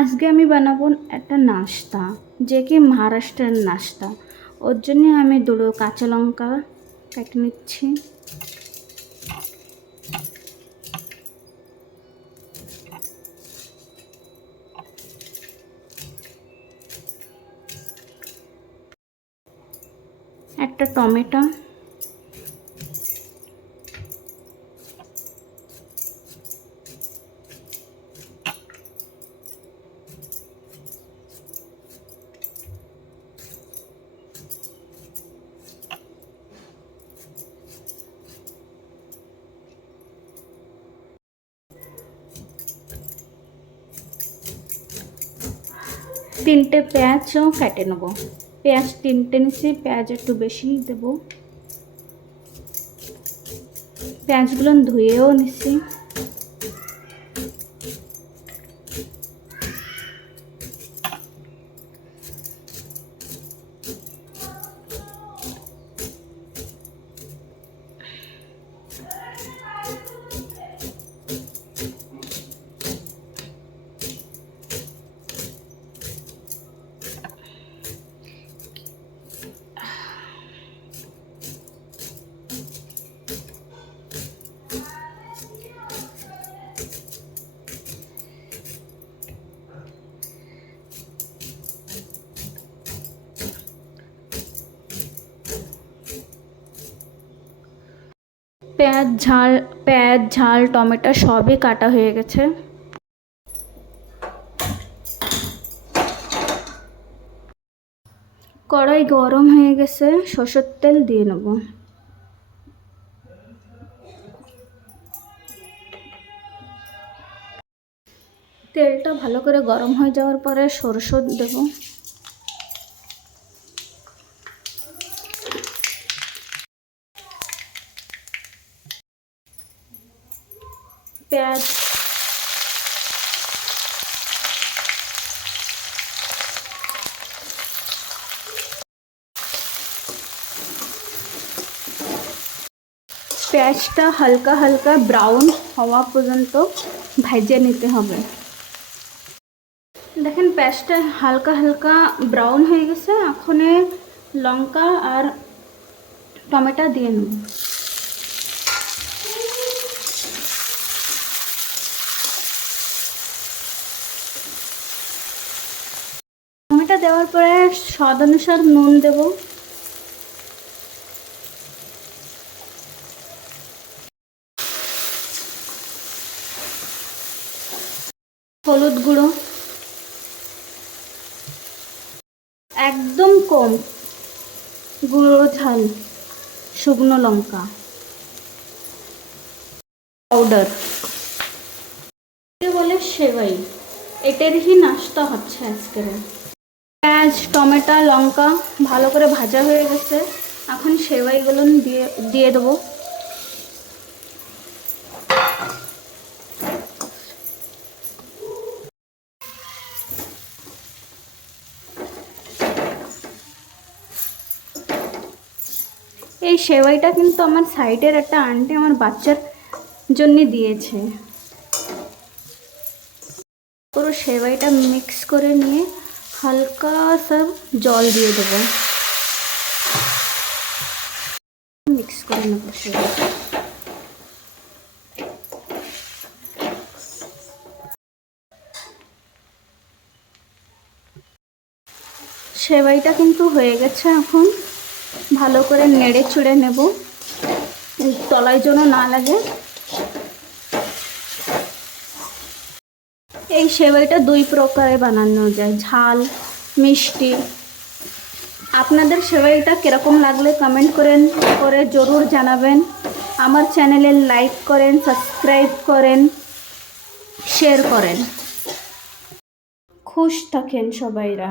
আজকে আমি বানাবো একটা নাস্তা, যে কি মহারাষ্ট্রের নাস্তা। ওর জন্য আমি দুটো কাঁচা লঙ্কা কেটে নিচ্ছি। একটা টমেটো, তিনটে পেঁয়াজও কেটে নেবো। পেঁয়াজ তিনটে নিচ্ছি, পেঁয়াজ একটু বেশি দেবো। পেঁয়াজগুলো ধুয়েও নিচ্ছি। পেঁয়াজ ঝাল টমেটো সবই কাটা হয়ে গেছে। কড়াই গরম হয়ে গেছে, সরষের তেল দিয়ে নেব। তেলটা ভালো করে গরম হয়ে যাওয়ার পরে সরষে দেব। পেঁয়াজ, পেঁয়াজটা হালকা হালকা ব্রাউন হওয়া পর্যন্ত ভেজে নিতে হবে। দেখেন পেঁয়াজটা হালকা হালকা ব্রাউন হয়ে গেছে। এখন লঙ্কা আর টমেটো দিয়ে নেব। টমেটো দেওয়ার পরে স্বাদ অনুসার নুন দেব। হলুদ গুঁড়ো একদম কম, গুঁড়ো ঝাল, শুকনো লঙ্কা পাউডার বলে সেবাই। এটারই নাস্তা হচ্ছে আজকের। পেঁয়াজ টমেটো লঙ্কা ভালো করে ভাজা হয়ে গেছে। এখন সেবাইগুলো দিয়ে দেবো। এই সেবাইটা কিন্তু আমার সাইডের একটা আন্টি আমার বাচ্চার জন্য দিয়েছে। পুরো সেবাইটা মিক্স করে নিয়ে হালকা সা জল দিয়ে দেবো। মিক্স করে নেবো সেবাইটা। সেবাইটা কিন্তু হয়ে গেছে। এখন ভালো করে নেড়ে চুড়ে নেব, তলায় যেন না লাগে। এই সেবাইটা দুই প্রকারে বানানো যায়, ঝাল মিষ্টি। আপনাদের সেবাইটা কীরকম লাগলে কমেন্ট করে জরুর জানাবেন। আমার চ্যানেলে লাইক করেন, সাবস্ক্রাইব করেন, শেয়ার করেন। খুশ থাকেন সবাইরা।